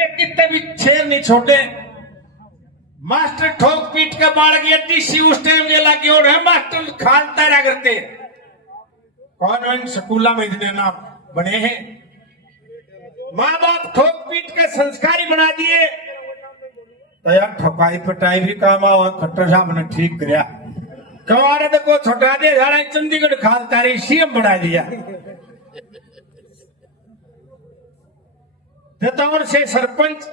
करते कितने भी शेर नहीं छोटे। मास्टर ठोक पीट के बाढ़ गया टीसी उस टाइम ये लगे और है मास्टर खालता रहा करते। कॉन्वेंट स्कूल में इतने नाम बने हैं। माँ बाप ठोक पीट के संस्कारी बना दिए तो यार ठोकाई पटाई भी काम आओ। खट्टर साहब ने ठीक कराया कवाड़े तो को छोटा दे झाड़ा चंडीगढ़ खालता रही सीएम बना दिया। जतौर से सरपंच,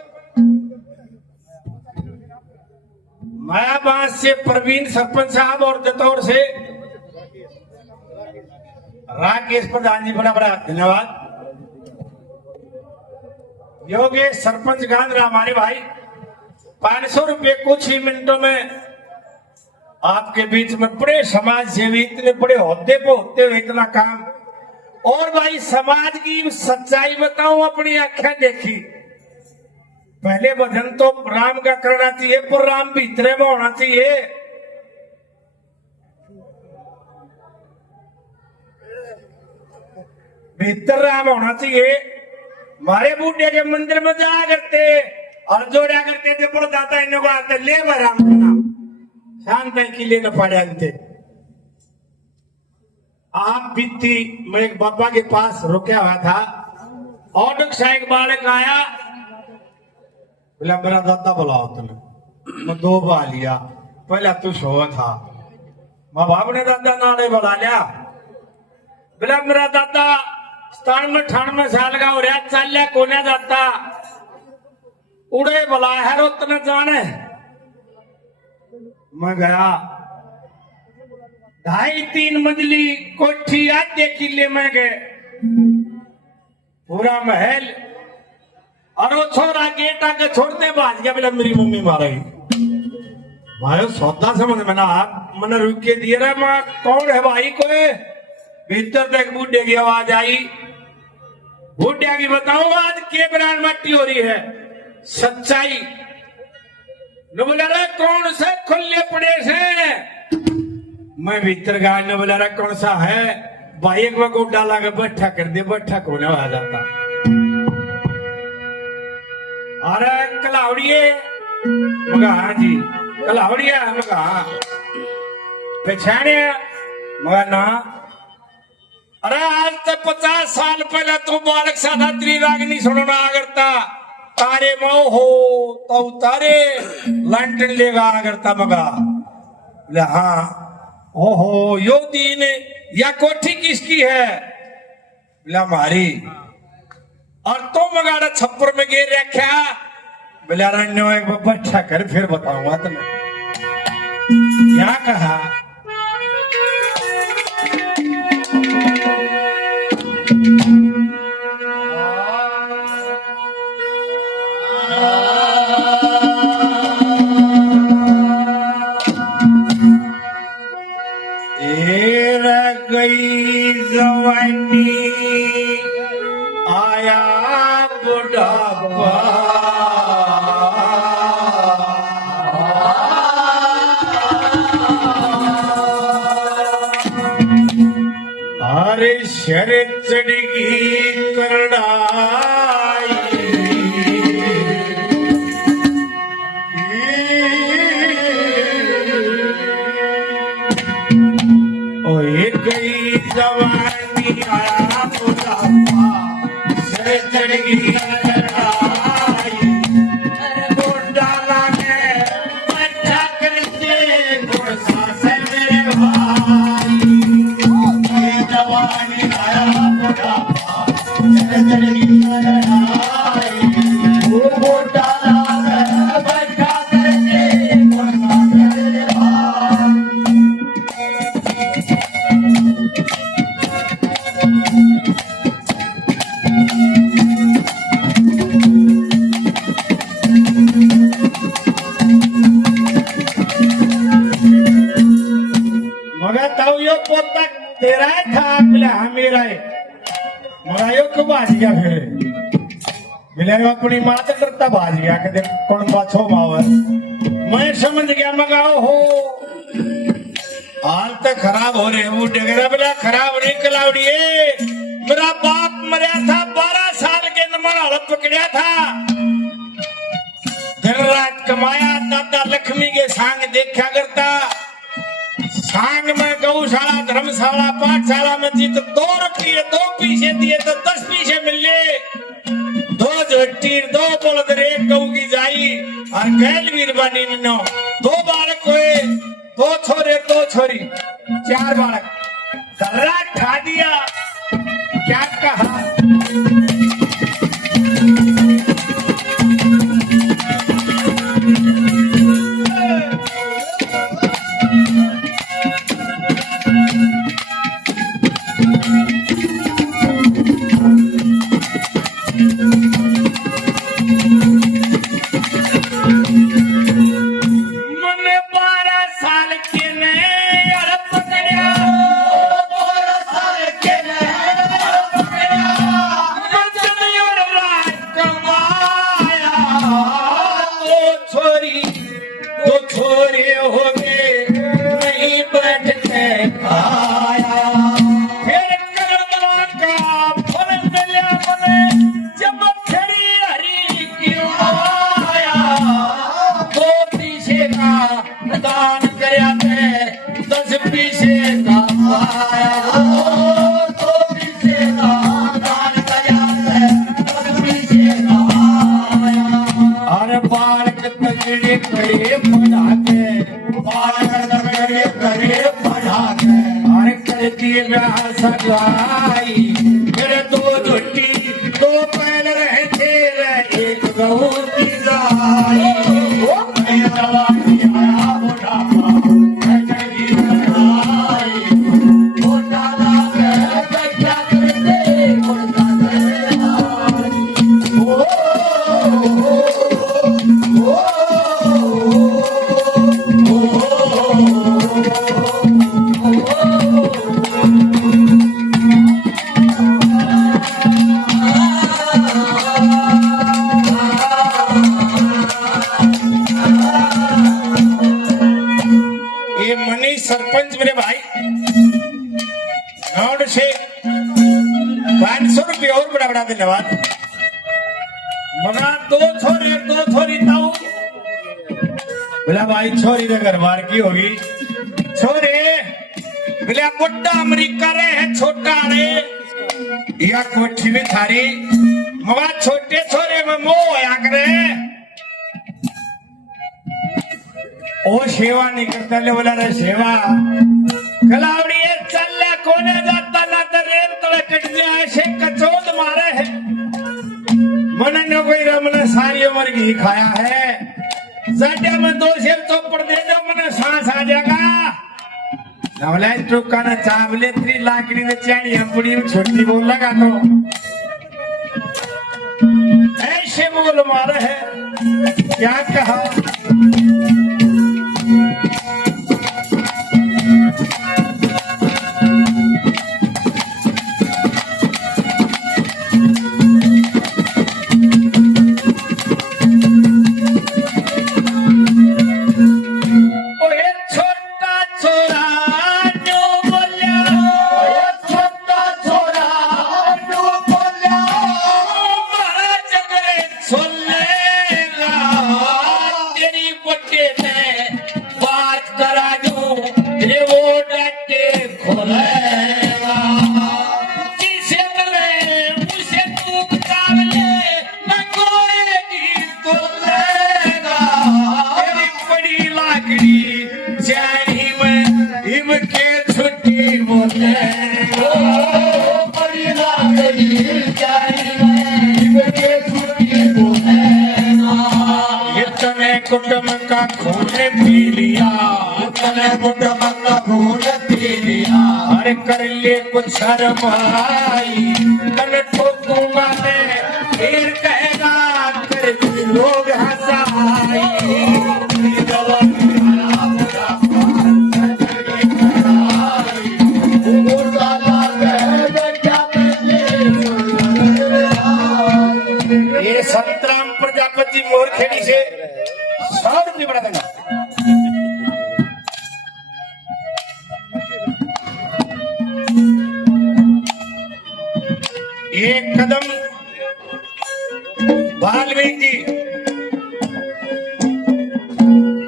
मायाबाद से प्रवीण सरपंच साहब और जतौर से राकेश प्रधान जी, बड़ा बड़ा धन्यवाद। योगेश सरपंच गांधरा हमारे भाई, 500 रुपए कुछ ही मिनटों में आपके बीच में बड़े समाज सेवी, इतने बड़े होते पे होते हुए इतना काम। और भाई समाज की सच्चाई बताऊं, अपनी आंखें देखी। पहले भजन तो राम का करना चाहिए पर राम भीतरे में होना चाहिए। भीतर राम होना चाहिए। हमारे बूढ़े के मंदिर में जाया करते और जोड़ा करते थे पर दाता इन लोग आते ले राम का नाम शांत की लेना पड़े अंते। आप बीती मैं एक बाबा के पास रुका हुआ था। ऑटो से एक बालक आया, बोला मेरा दादा बुलाओ तुम्हें। मैं 2 बार लिया, पहला तू सोया था। माँ बाप ने दादा नाले बुला लिया। बोला मेरा दादा 97-98 साल का हो रहा, चल लिया कोने जाता उड़े बुला है रोतने जाने। मैं गया, 2.5-3 मंजिली कोठी आधे किले में गए, पूरा महल। और वो छोरा गेट आके छोड़ते भाज गया। बोला मेरी मम्मी मारेगी। भाई सौदा समझ में ना आप मैंने रुक के दिए रहा। माँ कौन है भाई? कोई भीतर तक बूढ़े की आवाज आई। बूढ़े की बताऊं आज के ब्रांड मट्टी हो रही है सच्चाई। न बोला रहा कौन से खुले पड़े से। मैं भीतर गाय ने बोला रहा कौन सा है भाई? एक बार गोड्डा लगा बैठा कर दे, बैठा कोने आ जाता। अरे कलावड़िए मगा, हाँ जी कलावड़िया मगा पहचाने मगा ना। अरे आज तक 50 साल पहले तू बालक साधा त्रिरागनी सुनना करता। तारे मो हो तो तारे लंटन लेगा करता मगा। बोले हाँ। ओहो यो दीन या कोठी किसकी है? बोला हमारी। और तो मगाड़ा छप्पर में गिर रखा। बोला रन्यो एक बार बैठा कर फिर बताऊंगा तुम्हें। क्या कहा? गई जवानी आया बुढ़ापा। अरे शर चढ़गी करड़ाई। गई जवानी आया बुढ़ापा, शर चढ़गी करड़ाई। बुढ़ा लागे बच्चा करते गुस्सा से मेरे भाई। जवानी आया बुढ़ापा, शर चढ़गी करड़ाई। बुढ़ा लागे बच्चा करते गुस्सा से मेरे भाई। पोता तेरा था बोले हाँ मेरा है। मरायो क्यों भाज गया फिर? मिले अपनी माँ तो करता भाज गया कि कौन बाछो मावर। मैं समझ गया मगाओ हो हाल तो खराब हो रहे। वो डगरा बोला खराब नहीं कलावड़िए। मेरा बाप मरा था 12 साल के नमन हालत पकड़िया था। कमाया दादा लक्ष्मी के सांग देखा करता। सांग में गौशाला धर्मशाला पाठशाला में जीत 2 रुपये 2 पैसे दिए तो 10 पैसे मिले। 2 झट्टी 2 बलद 1 गऊ की जाई और गैल वीर बनी 2 बालक हुए 2 छोरे 2 छोरी 4 बालक। दर्रा ठा दिया क्या कहा मेरे 2 झुट्टी 2 पैर रहते 1 गऊ की जाई। सरपंच मेरे भाई 9 से 500 रुपये और बड़ा धन्यवाद। मना 2 छोरे 2 छोरी ताऊ बोला भाई छोरी तो घर बार की होगी। छोरे बोले बुड्ढा अमेरिका रे है छोटा रे या कोठी में थारी मवा छोटे छोरे में मोह होया करे ओ सेवा नहीं करता ले बोला रे सेवा कलावड़ी चल कोने जाता ना तो रेत तले कट गया ऐसे कचोद मारे है। मन ने कोई रमन सारी उम्र घी खाया है साढ़े में 2 सेब चौपड़ दे दो मन सांस आ जाएगा। नवला टुका ना चावले 3 लाकड़ी ने चाणी अपनी छोटी बोल लगा तो ऐसे बोल मारे है क्या कहा। कुटुंब का खून पी लिया कुटुंब का खून पी लिया अरे कर ले कुछ शर्म आई तन ठोकूंगा मैं फिर कहेगा कर लोग हंसाई। ये संतराम प्रजापति मोरखेड़ी से 100 रुपये बड़ा देना। एक कदम वाल्मीकि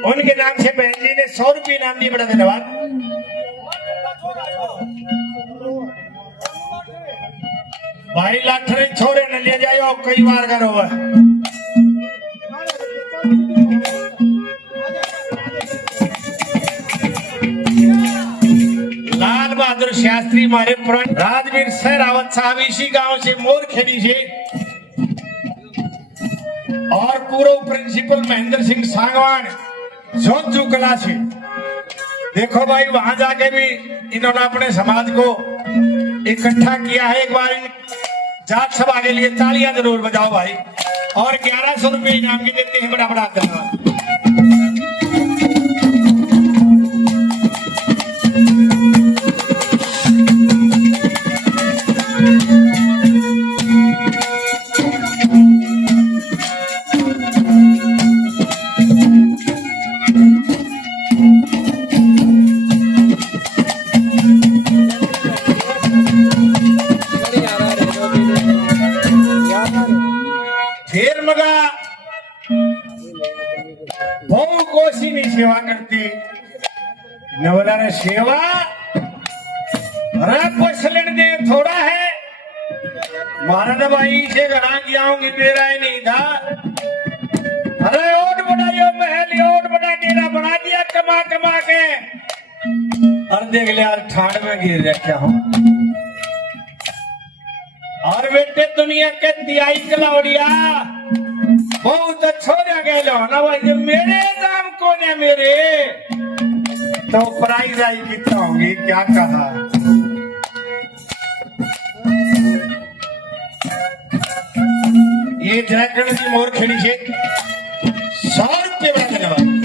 उनके नाम से बहन जी ने 100 रुपये नाम दिए, बड़ा धन्यवाद। भाई लाठरे छोरे न ले जाओ, कई बार करो है। लाल बहादुर शास्त्री हमारे पुराने राजवीर सहरावत साहब इसी गांव से, मोरखेड़ी से, और पूर्व प्रिंसिपल महेंद्र सिंह सांगवान जोधू कला से। देखो भाई वहां जाके भी इन्होंने अपने समाज को इकट्ठा किया है। एक बार इन जाट सभा के लिए तालियां जरूर बजाओ भाई। और 1100 रुपये इनाम के देते हैं, बड़ा बड़ा धन्यवाद। फिर मगा बहु कोशी नहीं सेवा करती नवला ने सेवा पसलन दे थोड़ा है। महाराज भाई से घना गया हूँ तेरा ही नहीं था। अरे ओट बनाइयो महल, ओट बना डेरा बना दिया कमा कमा के। और देख लिया ठाड़ में गिर रखा हूँ। और बेटे दुनिया के दियाई कलावड़िया बहुत छोड़ा गए ना भाई। मेरे नाम कौन है मेरे, तो प्राइज आई कितना होगी, क्या कहा। ये जयकरण की मोरखेड़ी से 100 रुपये बड़ा धन्यवाद।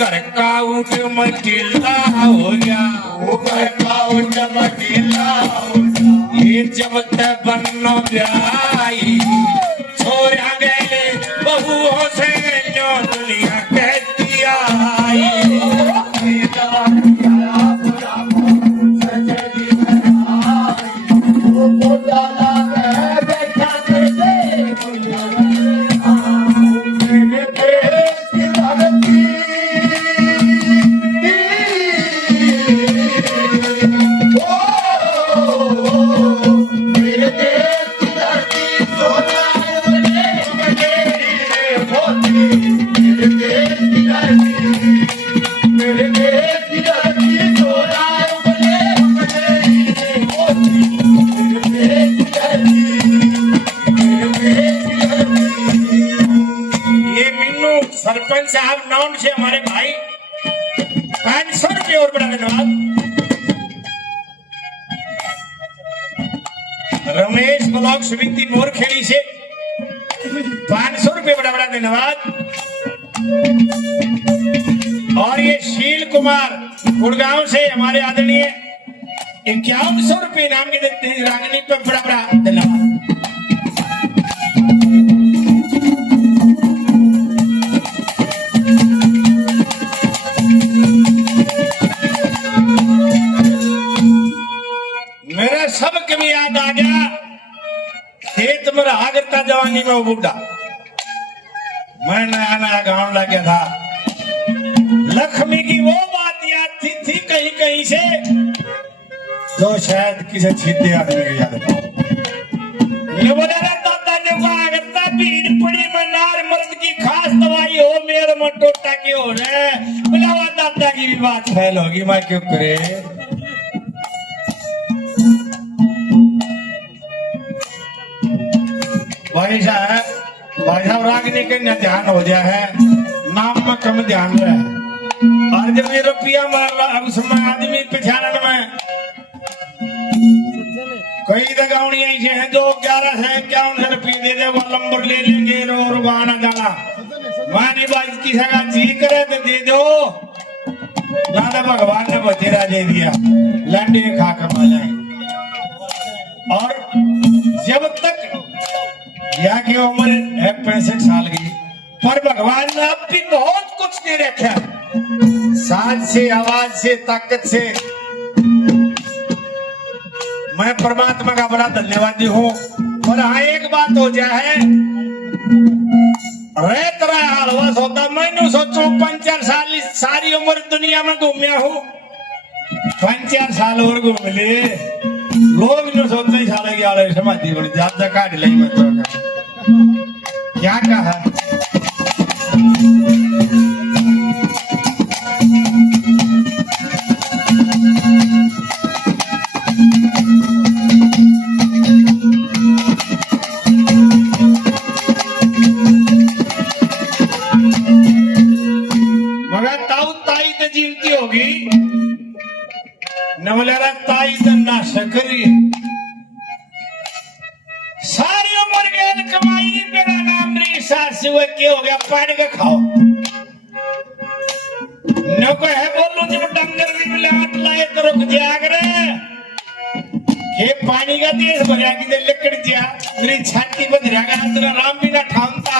घर का ऊँट मटीला हो गया, घर का ऊँट मटीला हो गया। ये जब तक बनो ब्याई छोरा गए बहुओं से जो दुनिया कहती आई। सरपंच साहब नाम से हमारे भाई 500 रुपये और बड़ा धन्यवाद। रमेश ब्लॉक समिति मोरखेड़ी से 500 रुपये बड़ा बड़ा धन्यवाद। और ये शील कुमार गुड़गांव से हमारे आदरणीय 5100 रुपये इनाम के देते हैं, रागनी पर बड़ा बड़ा धन्यवाद। मेरा सब कभी याद आ गया, खेत में रहा करता जवानी में वो बुढ़ा। मैं नया नया गांव लग गया था। लक्ष्मी की वो बात याद थी कहीं कहीं से, जो शायद किसी छीते आदमी को याद था। भीड़ पड़ी में नार मर फैल होगी मैं क्यों करे। भाई साहब रागनी के न ध्यान हो जाए है, नाम में कम ध्यान रहे। और जब ये रुपया मार रहा उसमें आदमी पहचानने में कई दगावनी ऐसे हैं जो 1151 रुपये दे दे वो नंबर ले लेंगे और आना जाना मानी बात की सगा जी करे तो दे दो ना तो भगवान ने बतेरा दे दिया लंडे खा कर आ जाए। और जब तक यहाँ की उम्र है 65 साल की पर भगवान ने अब भी बहुत कुछ दे रखा, सांस से आवाज से ताकत से। मैं परमात्मा का बड़ा धन्यवादी हूँ। और हाँ एक बात हो जाए रेत रहा हलवा सोता मैंने सोचो 5-4 साल सारी उम्र दुनिया में घूमया हूँ 5-4 साल और घूम ले लोग न सोचते ही साले की आड़े समाधि बड़ी ज्यादा काट ली मैं तो क्या कहा। सकरी सारी उम्र गेल कमाई मेरा नाम री सास हुए क्या हो गया पानी का खाओ न को है बोलूं जब डंगर भी मिले हाथ लाए तो रुक जाग रहे ये पानी का देश भरिया की दे लकड़ जा मेरी छाती पर धरागा तेरा राम भी ना ठामता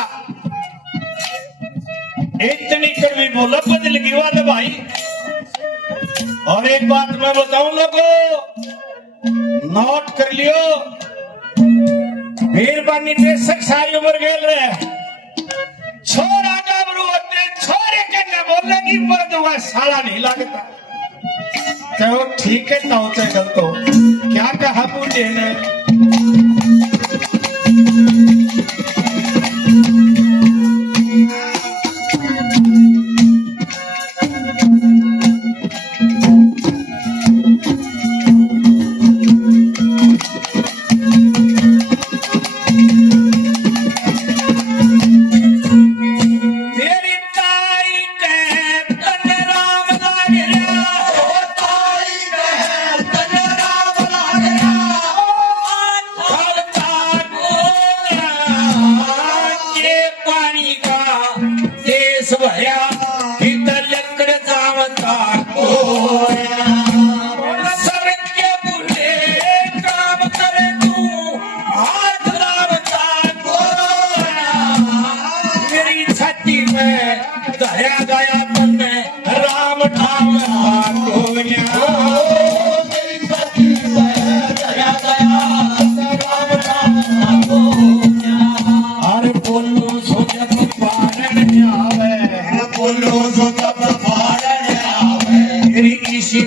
इतनी कड़वी बोला बदल गई बात भाई। और एक बात मैं बताऊं लोगों नोट कर लियो मेहरबानी बेशक सारी उम्र गेल रहे छोरा गाबरू होते छोरे के न बोलेगी मर्द हुआ साला नहीं लगता कहो ठीक है तो होते गल तो क्या कहा बूढ़े ने।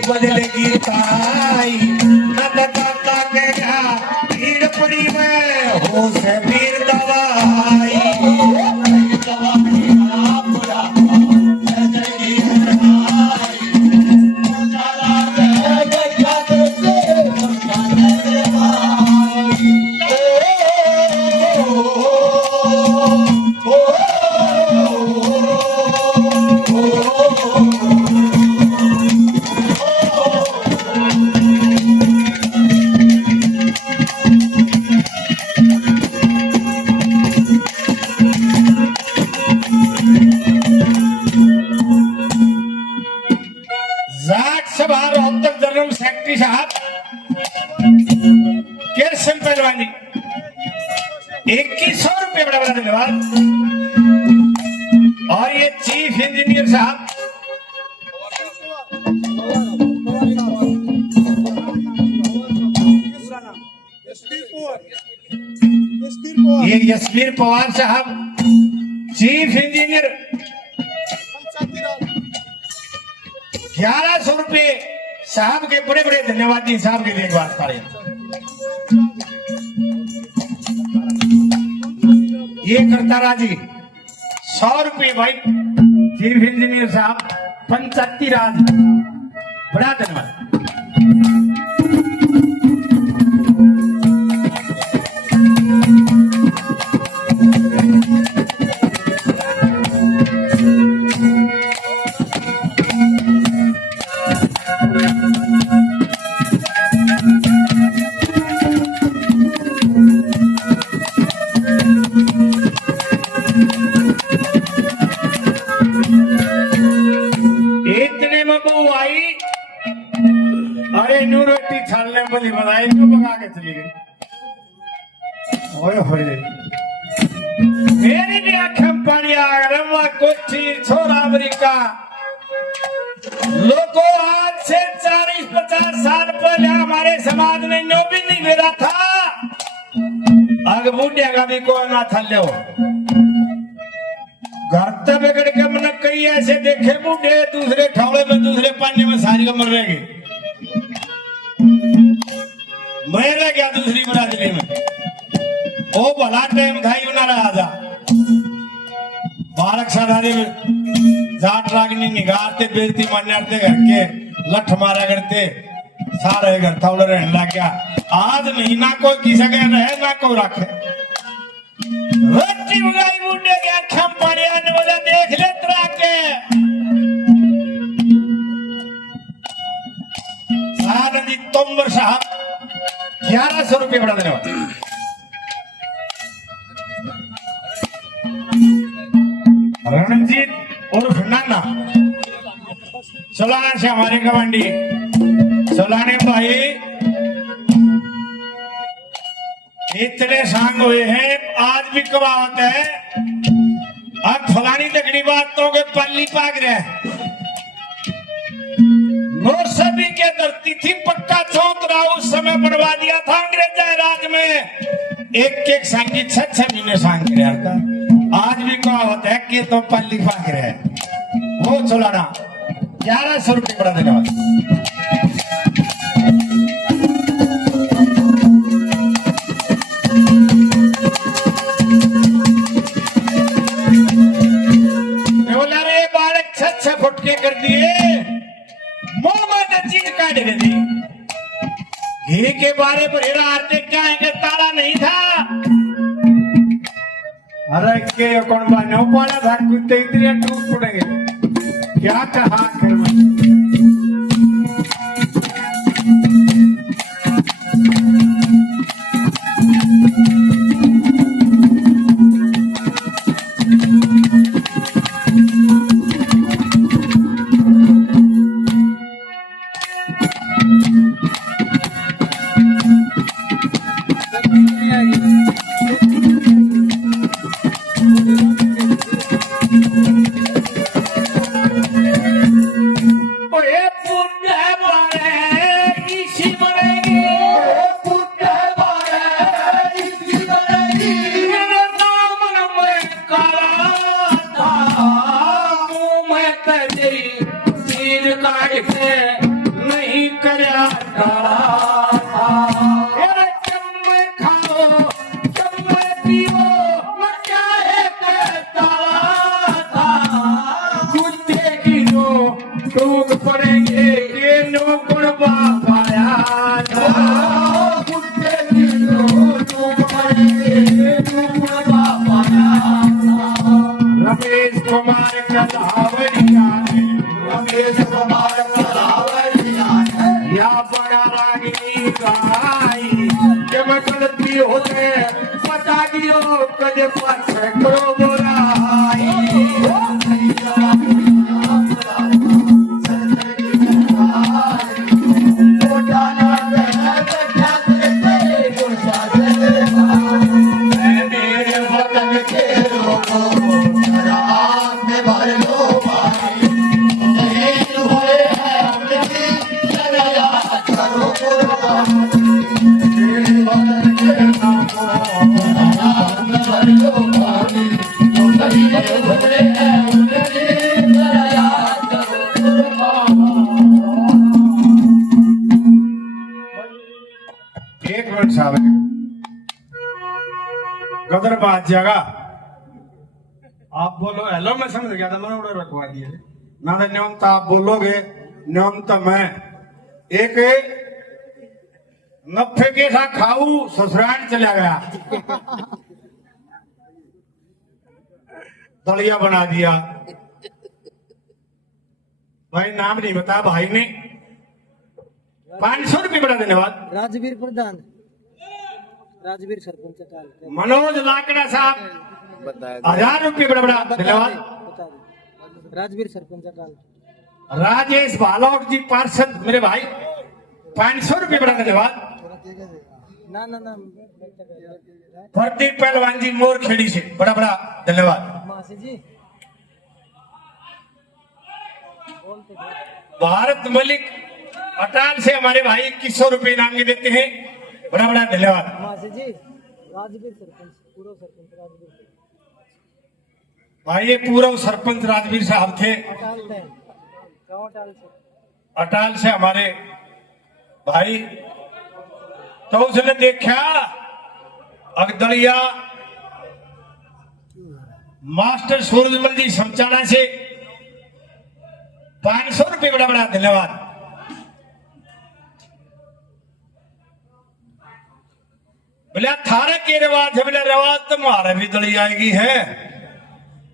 बदलेगी ताई नदता के भीड़ पड़ी में हो से वीर दवाई साहब किरसन पहलवानी 2100 रुपये बड़ा बड़ा धन्यवाद। और ये चीफ इंजीनियर साहब ये यशवीर पवार साहब चीफ इंजीनियर 1100 रुपये साहब के बड़े बड़े धन्यवाद जी साहब के लिए एक बात करें। ये करता राजी 100 रुपये भाई चीफ इंजीनियर साहब पंचायती राज। बड़ा धन्यवाद। इतने में बहू आई, अरे नू रोटी छालने वाली बनाई, नू पका के चली गई। ओए होए, मेरी भी आंखें पानी आ गया। रम्मा कोठी छोरा अमेरिका। लोगों आज से 40-50 साल पहले हमारे समाज में नो भी नहीं मिला था। अग बूढ़े का भी कोई ना था ले घर तक बिगड़ के मन कई ऐसे देखे बूढ़े दूसरे ठौले में दूसरे पानी में सारी उम्र रह गई। मैं रह गया दूसरी बरादरी में। ओ भला टाइम था ही बना रहा था। बालक साधारे में जाट रागनी निगारते बेरती मान्यारते घर के लठ मारा करते सारे घर थौले रहने लग गया। आज नहीं ना कोई किसी के रहे ना कोई रखे। रोटी उगाई बूढ़े के आँखें पानी आने वाला देख ले तरा के। सारदी तोमर साहब 1100 रुपये बड़ा धन्यवाद। रणजीत उर्फ नाना सोलाना से हमारे गवांडी सोलाने भाई इतने सांग हुए हैं। आज भी कहावत है, अब फलानी तकड़ी बातों के पल्ली पाग रहे। नोट सभी के धरती थी पक्का चौतरा उस समय बढ़वा दिया था अंग्रेज राज में। एक सांगी 6 महीने सांग रहा था। आज भी कहावत है कि तो पल्ली पाग रहे। वो सोलाना 1100 रुपये बड़ा धन्यवाद। फुटके कर दिए मोहम्मद चीज काट दी। घी के बारे पर हेरा आते क्या है ताला नहीं था। अरे के कौन बानो पाला था कुत्ते इतने टूट पड़ेंगे क्या कहा कर नहीं करया पड़ेंगे के नो कुर्बा पाया रमेश कुमार कलावरिया रमेश कुमार कलावरिया या बड़ा रागिनी गाई जब गलती होते बता दियो कद पाछ करो बोलाई गदर बात जगह आप बोलो हेलो मैं समझ गया था मैंने ऑर्डर रखवा दिया ना तो न्योमता आप बोलोगे, न्योमता मैं एक नफे के साथ खाऊ ससुराल चला गया, दलिया बना दिया। भाई नाम नहीं बता भाई ने 500 रुपये बड़ा धन्यवाद। राजवीर प्रधान, राजवीर सरपंच अटाल, मनोज लाकड़ा साहब 1000 रुपये बड़ा बड़ा धन्यवाद। राजवीर सरपंच अटाल, राजेश भालौट जी पार्षद मेरे भाई 500 रुपये बड़ा धन्यवाद। ना ना ना प्रदीप पहलवान जी मोरखेड़ी से बड़ा बड़ा धन्यवाद। मासी जी भारत मलिक अटाल से हमारे भाई 2100 रुपये इनाम के देते हैं, बड़ा बड़ा धन्यवाद। मासी जी राजवीर सरपंच, पूर्व सरपंच राजवीर भाई ये पूर्व सरपंच राजवीर साहब थे अटाल है, गाँव अटाल से, अटाल से हमारे भाई। तो उसने देखा अगदलिया मास्टर सूरजमल जी समचाड़ा से 500 रुपये बड़ा बड़ा धन्यवाद। बोले थारे के रिवाज है, बोले रिवाज तुम्हारा भी दलिया आएगी है,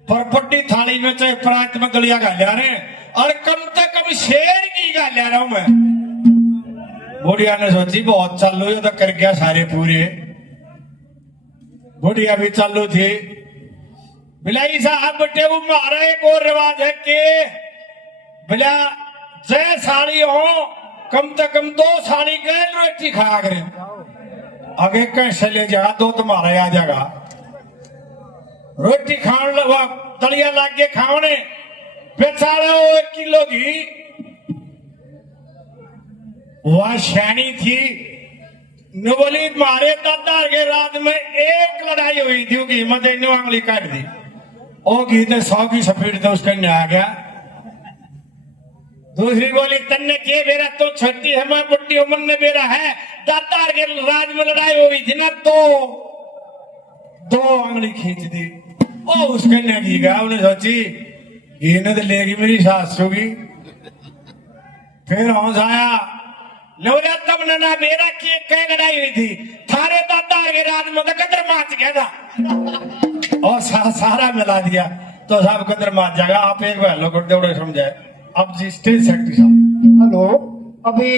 पर बड़ी थाली में चाहे परात में दलिया गालिया रहे और कम से कम शेर की गालिया रहा हूं मैं। बुढ़िया ने सोची बहुत चालू ये तो कर गया सारे पूरे, बुढ़िया भी चालू थी। बिलाई साहब बटे वो मारा एक और रिवाज है कि बिला जय साड़ी हो कम से कम 2 साड़ी गए रोटी खाया करें, आगे कैसे ले जाएगा 2 तुम्हारा आ जाएगा। रोटी खाने लगा दलिया लाग के खाने बेचारे 1 किलो घी। वह शैनी थी न बोली मारे दादा के रात में एक लड़ाई हुई थी, घी में आंगली काट दी, ओ घी ने 100 की सफेद था उसका आ गया। दूसरी बोली तन्ने के बेरा तो छठी है, मैं बुढ़ी उम्र में बेरा है, दादा के राज में लड़ाई हुई थी ना तो 2 आंगली खींच दी। ओ उसके ने घी गया, उन्हें सोची घी ने तो लेगी मेरी सासू की। फिर होश आया नवरा तब ना मेरा की कह लड़ाई हुई थी, थारे दादा के राज में तो कदर माच गया था और सारा मिला दिया तो साहब कदर माच जाएगा। आप एक बार लोग दौड़े समझाए। अब जी स्टेज सेक्रेटरी साहब। हेलो, अभी